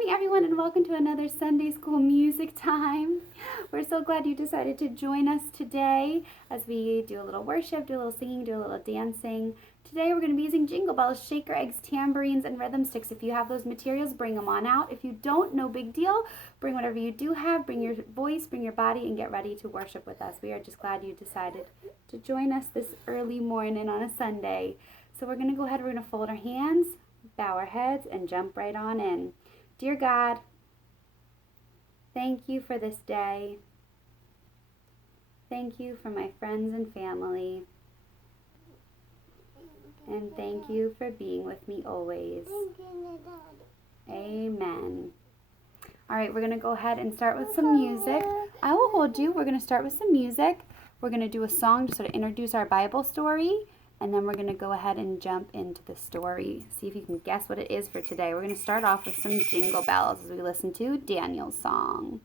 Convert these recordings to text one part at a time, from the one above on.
morning, everyone, and welcome to another Sunday School Music Time. We're so glad you decided to join us today as we do a little worship, do a little singing, do a little dancing. Today we're going to be using jingle bells, shaker eggs, tambourines, and rhythm sticks. If you have those materials, bring them on out. If you don't, no big deal. Bring whatever you do have. Bring your voice, bring your body, and get ready to worship with us. We are just glad you decided to join us this early morning on a Sunday. So we're going to go ahead, we're going to fold our hands, bow our heads, and jump right on in. Dear God, thank you for this day. Thank you for my friends and family. And thank you for being with me always. Amen. All right, we're going to go ahead and start with some music. I will hold you. We're going to start with some music. We're going to do a song to sort of introduce our Bible story. And then we're going to go ahead and jump into the story. See if you can guess what it is for today. We're going to start off with some jingle bells as we listen to Daniel's song.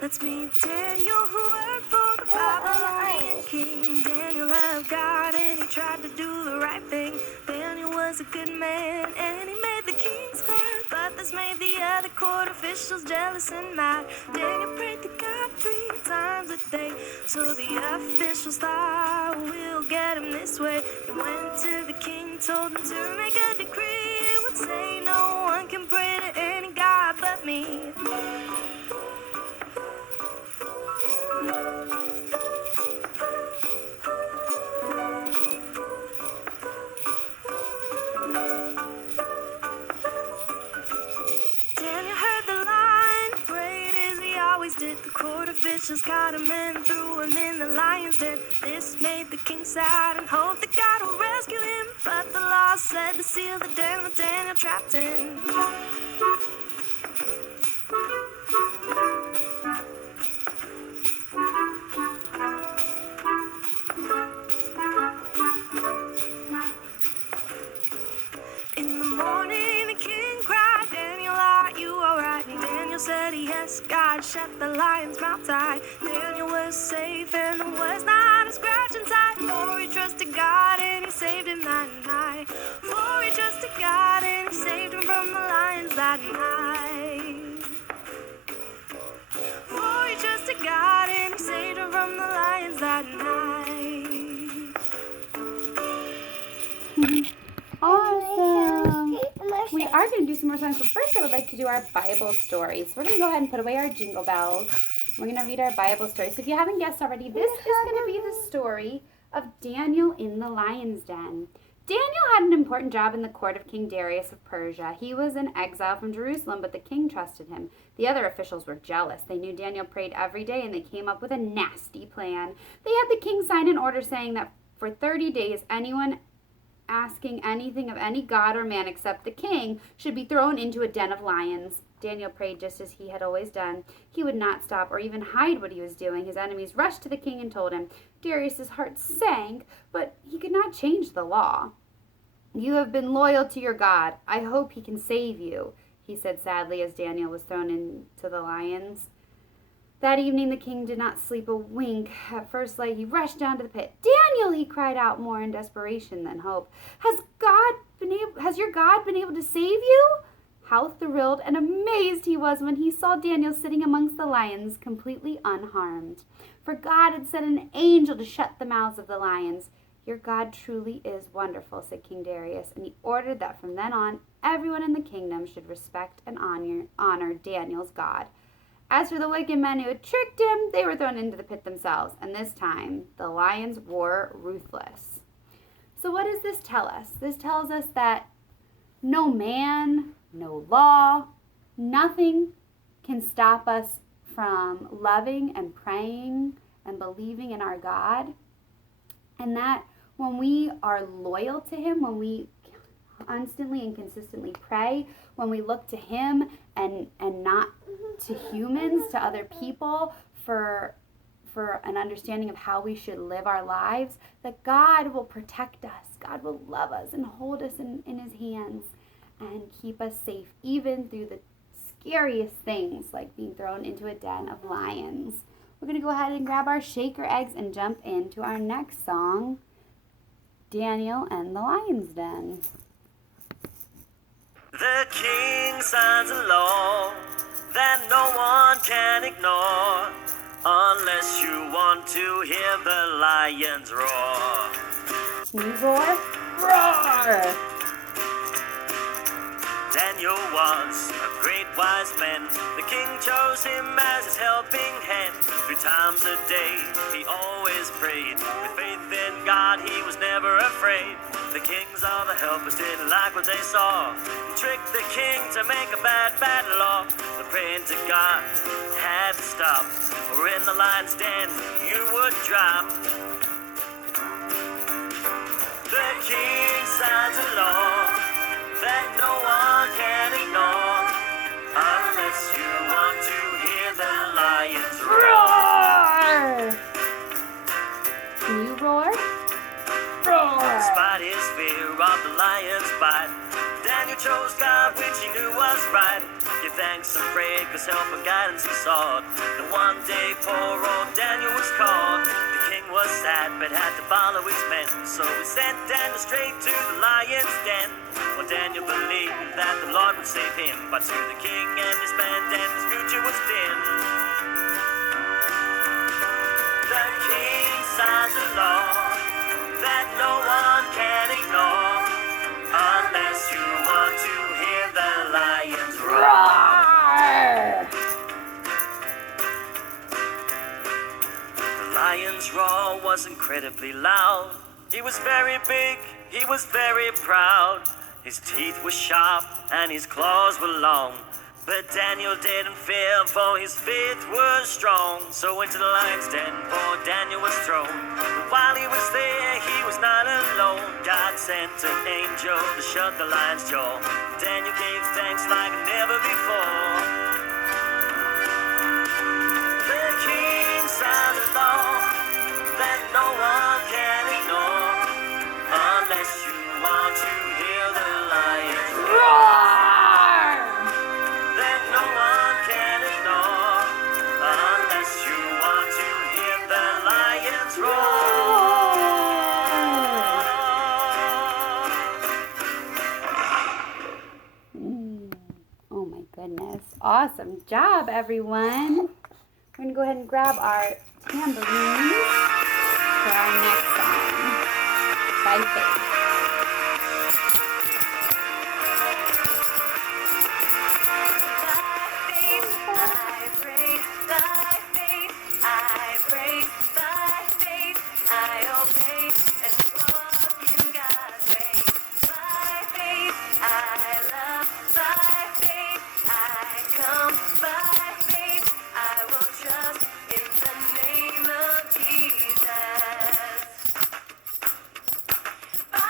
Let's meet Daniel, who worked for the Babylonian king. Daniel loved God and he tried to do the right thing. Daniel was a good man and he made the king's glad, but this made the other court officials jealous and mad. Daniel prayed to God 3 times a day, so the officials thought, we'll get him this way. They went to the king, told him to make a decree. It would say no one can pray to any God but me. The court officials caught him and threw him in the lion's den. This made the king sad and hoped that God would rescue him, but the law said to seal the den with Daniel trapped in. In the morning the king cried, Daniel, are you alright? And Daniel said yes, God shut the lion's mouth tight. Daniel was safe and there was not a scratch inside. For he trusted God and he saved him that night. For he trusted God and he saved him from the lions that night. For he trusted God and he saved him from the lions that night. Awesome. We are going to do some more songs, but first I would like to do our Bible story. So we're going to go ahead and put away our jingle bells. We're going to read our Bible story. So if you haven't guessed already, this is going to be the story of Daniel in the lion's den. Daniel had an important job in the court of King Darius of Persia. He was in exile from Jerusalem, but the king trusted him. The other officials were jealous. They knew Daniel prayed every day, and they came up with a nasty plan. They had the king sign an order saying that for 30 days, anyone asking anything of any god or man except the king should be thrown into a den of lions. Daniel prayed just as he had always done. He would not stop or even hide what he was doing. His enemies rushed to the king and told him. Darius's heart sank, but he could not change the law. You have been loyal to your God. I hope he can save you, he said sadly as Daniel was thrown into the lions. That evening the king did not sleep a wink. At first light he rushed down to the pit. Daniel, he cried out more in desperation than hope. Has your God been able to save you? How thrilled and amazed he was when he saw Daniel sitting amongst the lions, completely unharmed. For God had sent an angel to shut the mouths of the lions. Your God truly is wonderful, said King Darius, and he ordered that from then on everyone in the kingdom should respect and honor Daniel's God. As for the wicked men who had tricked him, they were thrown into the pit themselves, and this time the lions were ruthless. So what does this tell us? This tells us that no man, no law, nothing can stop us from loving and praying and believing in our God. And that when we are loyal to him, when we constantly and consistently pray, when we look to him and not to humans, to other people for an understanding of how we should live our lives, that God will protect us. God will love us and hold us in his hands and keep us safe, even through the scariest things, like being thrown into a den of lions. We're going to go ahead and grab our shaker eggs and jump into our next song, Daniel and the Lion's Den. The king signs a law that no one can ignore unless you want to hear the lions roar. Can you roar? Roar! Daniel was a great wise man. The king chose him as his helping hand. 3 times a day he always prayed. With faith in God he was never afraid. The kings, all the helpers, didn't like what they saw. He tricked the king to make a bad law. The praying to God had to stop, or in the lion's den you would drop. The king signs a law that no one can ignore unless you want to hear the lions roar. Can you roar? Roar! Despite his fear of the lion's bite, Daniel chose God, which he knew was right. Give thanks and pray, 'cause help and guidance he sought. And one day poor old Daniel was called. The king was sad, but had to follow his men. So he sent Daniel straight to the lion's den. Well, Daniel believed that the Lord would save him, but to the king and his men, Daniel's future was dim. The king signs a law that no one can ignore unless you want to hear the lions roar. The lion's roar was incredibly loud. He was very big, he was very proud. His teeth were sharp and his claws were long. But Daniel didn't fear, for his faith was strong. So into the lion's den poor Daniel was thrown. But while he was there, he was not alone. God sent an angel to shut the lion's jaw. Daniel gave thanks like never before. The king signed a law that no one can ignore unless you want to hear the lions roar. That no one can ignore unless you want to hear the lions roar. Oh my goodness. Awesome job, everyone. We're going to go ahead and grab our tambourines for our next song, By Faith. By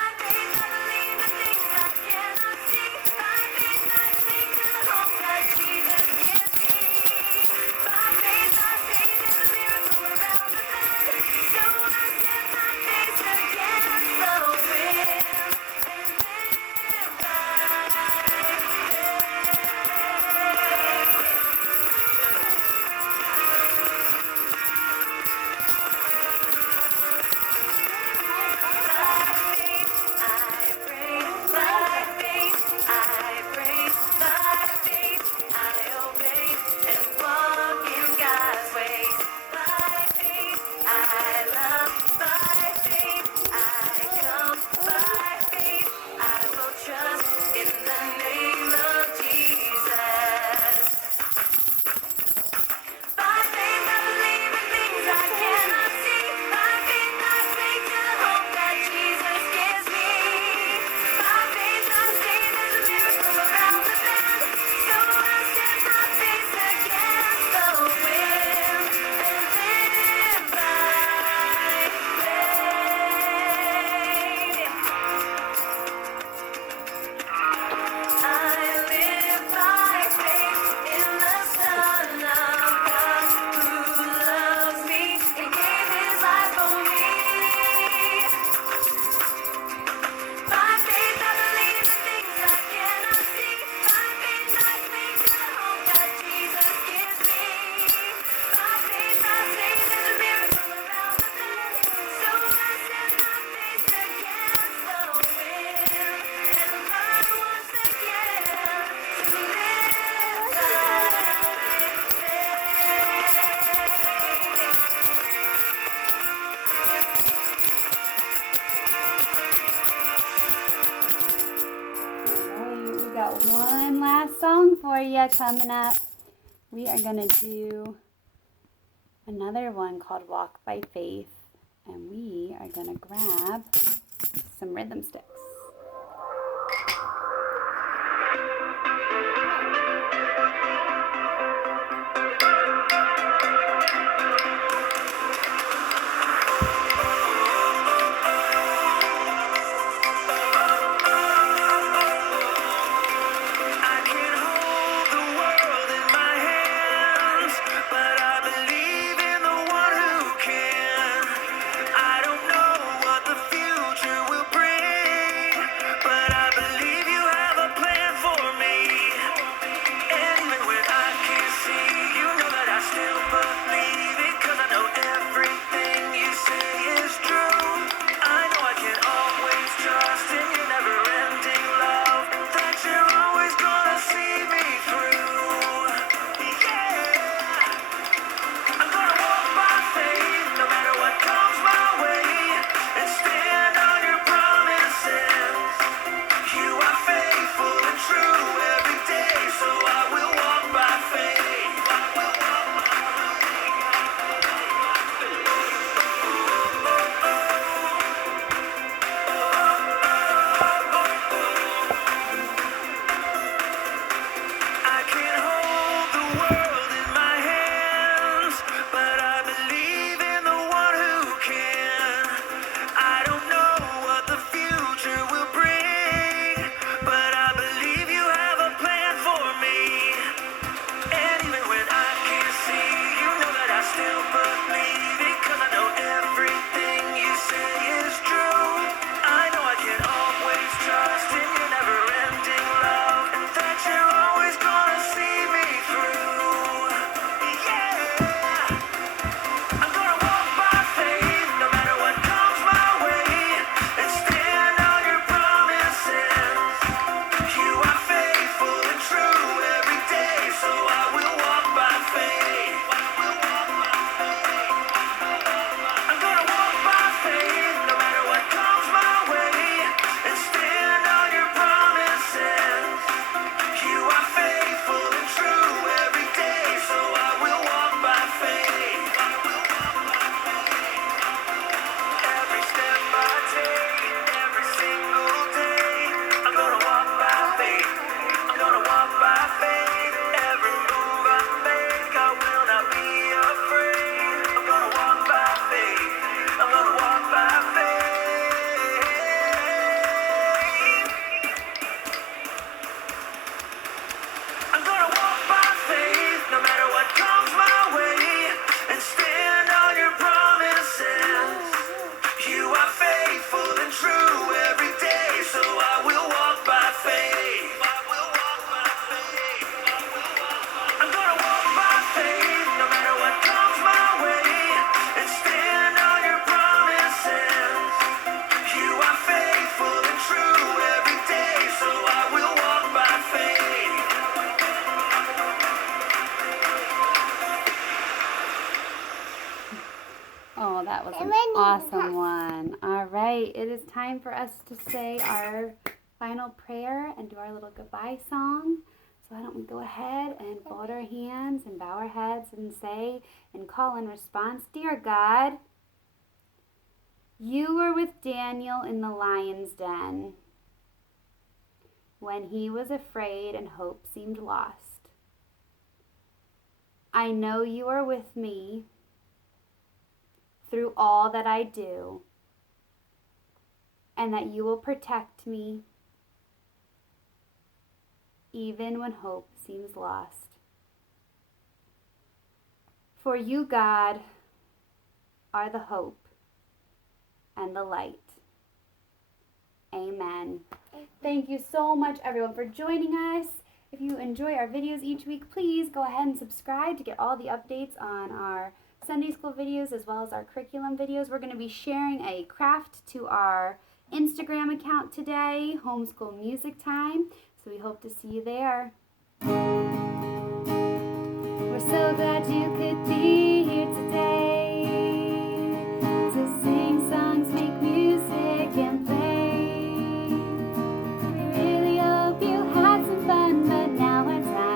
song for you coming up. We are going to do another one called Walk by Faith. And we are going to grab some rhythm sticks. Oh, that was an awesome one. All right, it is time for us to say our final prayer and do our little goodbye song. So why don't we go ahead and fold our hands and bow our heads and say and call in response, Dear God, you were with Daniel in the lion's den when he was afraid and hope seemed lost. I know you are with me through all that I do, and that you will protect me even when hope seems lost. For you, God, are the hope and the light. Amen. Thank you so much, everyone, for joining us. If you enjoy our videos each week, please go ahead and subscribe to get all the updates on our Sunday school videos as well as our curriculum videos. We're going to be sharing a craft to our Instagram account today, Homeschool Music Time. So we hope to see you there. We're so glad you could be here today to sing songs, make music, and play. We really hope you had some fun, but now it's time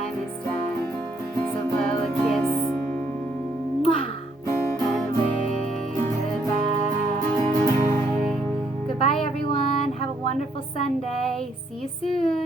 See you soon.